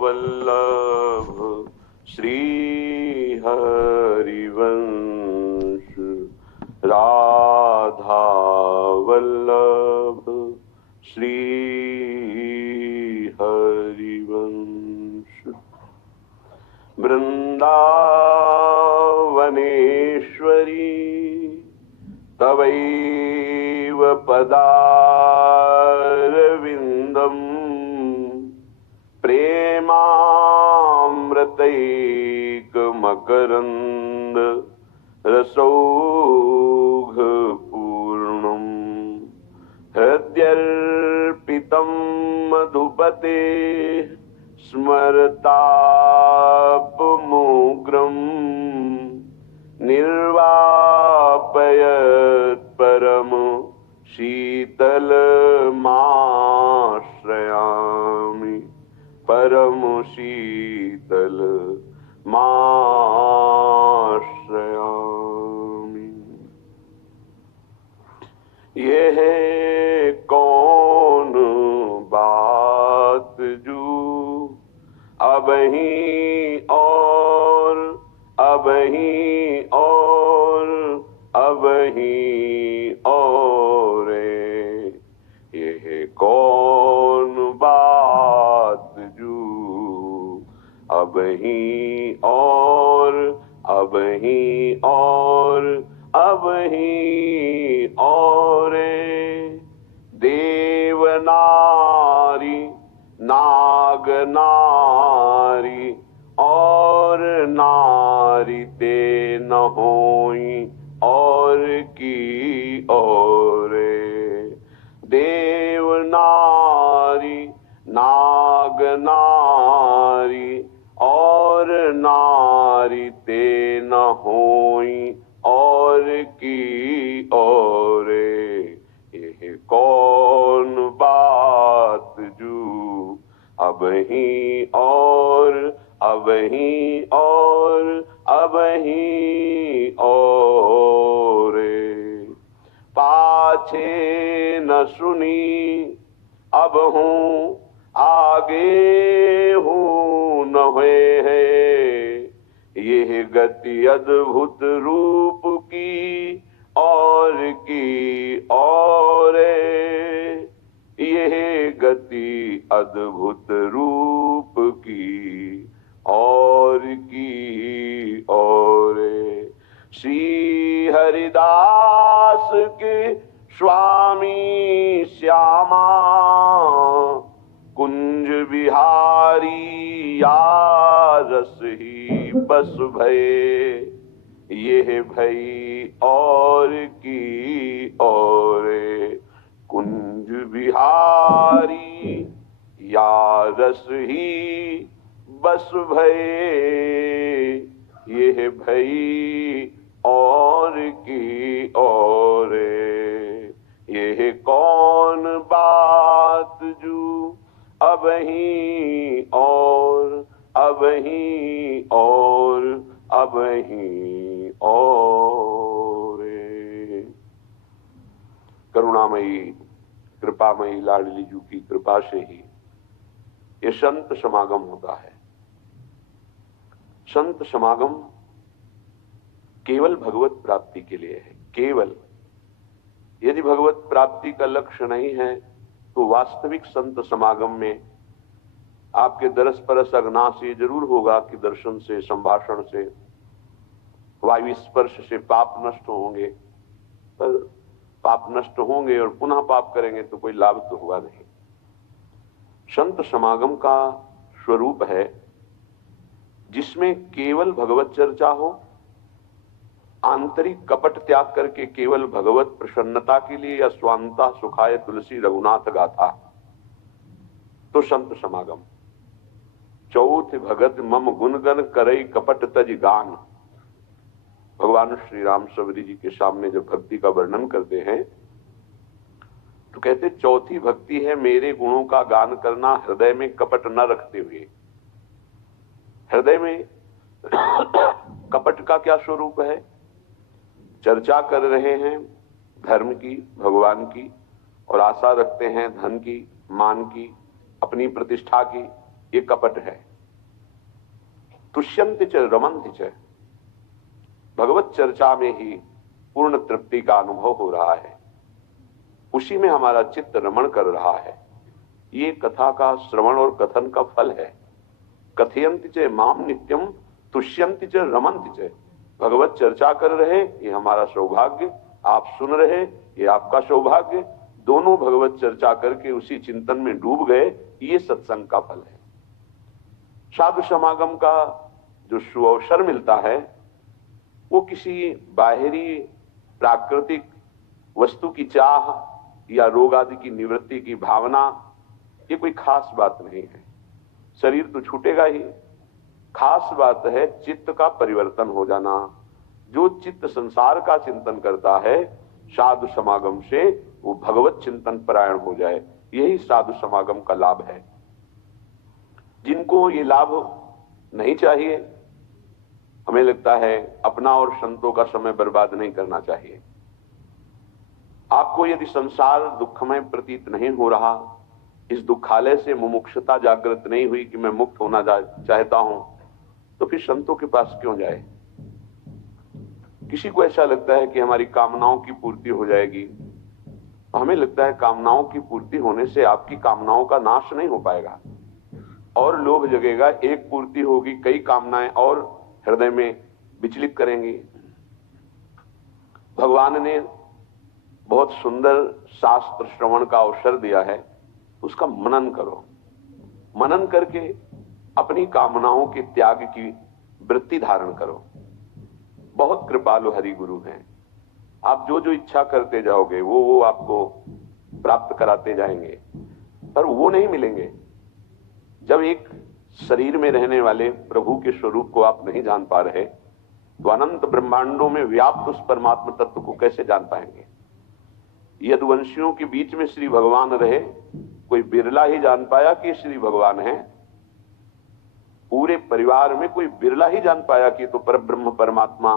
वल्लभ श्री हरिवंश, राधा वल्लभ श्री हरिवंश। वृंदावनेश्वरी तवैव पदारविन्दम् प्रेमामृतैकमकरन्द रसौघपूर्णम्। हृद्यर्पितं मधुपते स्मरतापमुग्रम्, निर्वापयत् परम शीतलमाश्रयामि, परम शीतलमाश्रयामि। यह कौन बात जो अबहीं और अबहीं और अबहीं और, यह कौन बात जो अबहीं और अबहीं और अबहीं और। देवनारी नागनारी और नारी ते न होई और की और। देव नारी नागनारी और नारी ते न होई और की और। यह कौन बात जो अबहीं और अबहीं और अबहीं और। पाछे न सुनी अब हूँ आगे हूँ न हुए है, यह गति अद्भुत रूप की और की और। यह गति अद्भुत रूप की और की और। श्री हरिदास के स्वामी श्यामा कुंज बिहारी या रस ही बस भये, यह भई और की और। कुंज बिहारी या रस ही बस भये, यह भई और की और। यह कौन बात जो अबहीं और अबहीं और अबहीं और। करुणामयी कृपामयी लाडली जू की कृपा से ही ये संत समागम होता है। संत समागम केवल भगवत प्राप्ति के लिए है, केवल। यदि भगवत प्राप्ति का लक्ष्य नहीं है तो वास्तविक संत समागम में आपके दरस परस अग्नास ये जरूर होगा कि दर्शन से, संभाषण से, वायु स्पर्श से पाप नष्ट होंगे, पर पाप नष्ट होंगे और पुनः पाप करेंगे तो कोई लाभ तो होगा नहीं। संत समागम का स्वरूप है जिसमें केवल भगवत चर्चा हो, आंतरिक कपट त्याग करके केवल भगवत प्रसन्नता के लिए या स्वांता सुखाय तुलसी रघुनाथ गाथा, तो संत समागम। चौथ भगत मम गुणगन करई कपट तज गान। भगवान श्री राम सबरी जी के सामने जब भक्ति का वर्णन करते हैं तो कहते चौथी भक्ति है मेरे गुणों का गान करना हृदय में कपट न रखते हुए। हृदय में कपट का क्या स्वरूप है? चर्चा कर रहे हैं धर्म की, भगवान की, और आशा रखते हैं धन की, मान की, अपनी प्रतिष्ठा की, ये कपट है। तुष्यंति च रमन्ति च, भगवत चर्चा में ही पूर्ण तृप्ति का अनुभव हो रहा है, उसी में हमारा चित्त रमण कर रहा है। ये कथा का श्रवण और कथन का फल है। कथयन्ति च माम नित्यम तुष्यन्ति च रमन्ति च, भगवत चर्चा कर रहे ये हमारा सौभाग्य, आप सुन रहे ये आपका सौभाग्य, दोनों भगवत चर्चा करके उसी चिंतन में डूब गए, ये सत्संग का फल है। साधु समागम का जो सुअवसर मिलता है वो किसी बाहरी प्राकृतिक वस्तु की चाह या रोग आदि की निवृत्ति की भावना, ये कोई खास बात नहीं है। शरीर तो छूटेगा ही, खास बात है चित्त का परिवर्तन हो जाना। जो चित्त संसार का चिंतन करता है, साधु समागम से वो भगवत चिंतन परायण हो जाए, यही साधु समागम का लाभ है। जिनको ये लाभ नहीं चाहिए, हमें लगता है अपना और संतों का समय बर्बाद नहीं करना चाहिए। आपको यदि संसार दुखमय प्रतीत नहीं हो रहा, इस दुखालय से मुमुक्षुता जागृत नहीं हुई कि मैं मुक्त होना चाहता हूं, तो फिर संतों के पास क्यों जाए। किसी को ऐसा लगता है कि हमारी कामनाओं की पूर्ति हो जाएगी, हमें लगता है कामनाओं की पूर्ति होने से आपकी कामनाओं का नाश नहीं हो पाएगा, और लोभ जगेगा, एक पूर्ति होगी, कई कामनाएं और हृदय में विचलित करेंगी। भगवान ने बहुत सुंदर शास्त्र श्रवण का अवसर दिया है, उसका मनन करो। मनन करके अपनी कामनाओं के त्याग की वृत्ति धारण करो। बहुत कृपालु हरि गुरु हैं, आप जो जो इच्छा करते जाओगे वो आपको प्राप्त कराते जाएंगे, पर वो नहीं मिलेंगे जब एक शरीर में रहने वाले प्रभु के स्वरूप को आप नहीं जान पा रहे, तो अनंत ब्रह्मांडों में व्याप्त उस परमात्मा तत्व को कैसे जान पाएंगे। यदुवंशियों के बीच में श्री भगवान रहे, कोई बिरला ही जान पाया कि श्री भगवान है। पूरे परिवार में कोई बिरला ही जान पाया कि तो परब्रह्म परमात्मा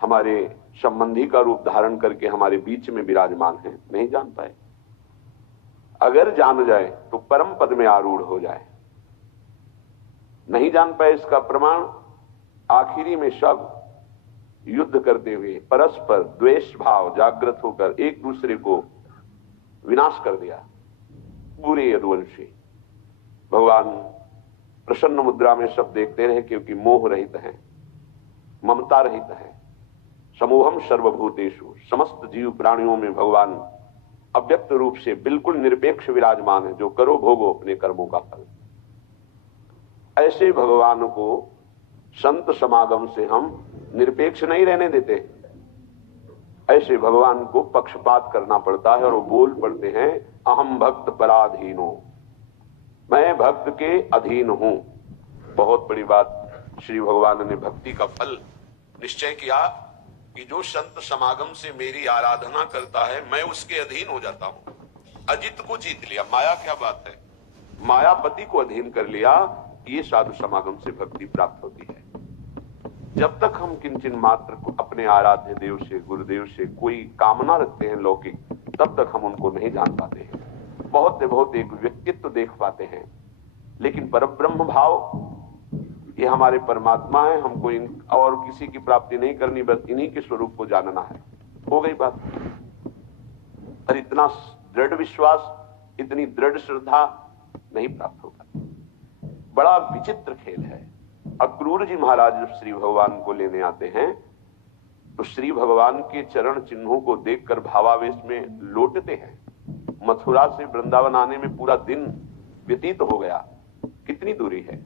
हमारे संबंधी का रूप धारण करके हमारे बीच में विराजमान है, नहीं जान पाए। अगर जान जाए तो परम पद में आरूढ़ हो जाए। नहीं जान पाए, इसका प्रमाण आखिरी में सब युद्ध करते हुए परस्पर द्वेष भाव जागृत होकर एक दूसरे को विनाश कर दिया। पूरे यदुवंशी भगवान प्रसन्न मुद्रा में सब देखते रहे, क्योंकि मोह रहित हैं, ममता रहित हैं। समूहम सर्वभूतेषु, समस्त जीव प्राणियों में भगवान अव्यक्त रूप से बिल्कुल निरपेक्ष विराजमान है। जो करो भोगो अपने कर्मों का फल। ऐसे भगवान को संत समागम से हम निरपेक्ष नहीं रहने देते। ऐसे भगवान को पक्षपात करना पड़ता है और वो बोल पड़ते हैं, अहम भक्त पराधीनो, मैं भक्त के अधीन हूं। बहुत बड़ी बात, श्री भगवान ने भक्ति का फल निश्चय किया कि जो संत समागम से मेरी आराधना करता है, मैं उसके अधीन हो जाता हूं। अजित को जीत लिया, माया क्या बात है, मायापति को अधीन कर लिया। ये साधु समागम से भक्ति प्राप्त होती है। जब तक हम किंचन मात्र को अपने आराध्य देव से, गुरुदेव से कोई कामना रखते हैं लौकिक, तब तक हम उनको नहीं जान पाते हैं। बहुत से बहुत एक व्यक्तित्व देख पाते हैं, लेकिन परब्रह्म भाव ये हमारे परमात्मा है, हमको इन और किसी की प्राप्ति नहीं करनी, बस इन्हीं के स्वरूप को जानना है। हो गई बात। पर इतना दृढ़ विश्वास, इतनी दृढ़ श्रद्धा नहीं प्राप्त होगा। बड़ा विचित्र खेल है। अक्रूर जी महाराज जब श्री भगवान को लेने आते हैं, तो श्री भगवान के चरण चिन्हों को देखकर भावावेश में लौटते हैं। मथुरा से वृंदावन आने में पूरा दिन व्यतीत हो गया, कितनी दूरी है।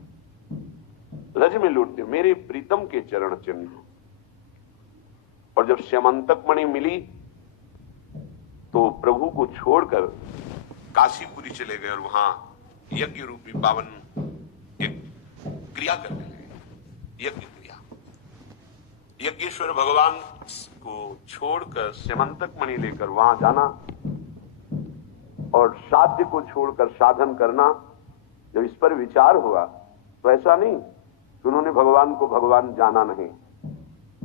रज में लौटते, मेरे प्रीतम के चरण चिन्ह। और जब श्यामंतक मणि मिली तो प्रभु को छोड़कर काशीपुरी चले गए और वहां यज्ञ रूपी पावन एक क्रिया करने लगे। यज्ञ क्रिया, यज्ञेश्वर भगवान को छोड़कर श्यामंतक मणि लेकर वहां जाना और साध्य को छोड़कर साधन करना। जब इस पर विचार हुआ तो ऐसा नहीं कि उन्होंने भगवान को भगवान जाना नहीं।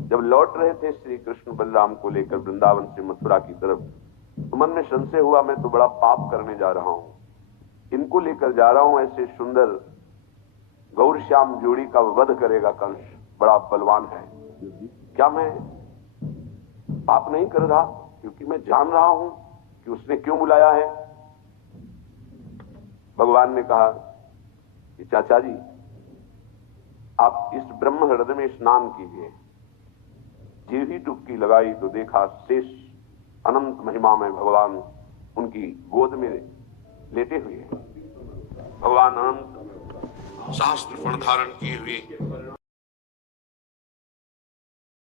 जब लौट रहे थे श्री कृष्ण बलराम को लेकर वृंदावन से मथुरा की तरफ, तो मन में संशय हुआ, मैं तो बड़ा पाप करने जा रहा हूं, इनको लेकर जा रहा हूं ऐसे सुंदर गौर श्याम जोड़ी का वध करेगा कंस, बड़ा बलवान है। क्या मैं पाप नहीं कर रहा? क्योंकि मैं जान रहा हूं कि उसने क्यों बुलाया है। भगवान ने कहा कि चाचा जी, आप इस ब्रह्म हृदय में स्नान कीजिए। जीव ही डुबकी लगाई तो देखा शेष अनंत महिमा में भगवान उनकी गोद में लेटे हुए हैं। भगवान अनंत शास्त्र फण धारण किए हुए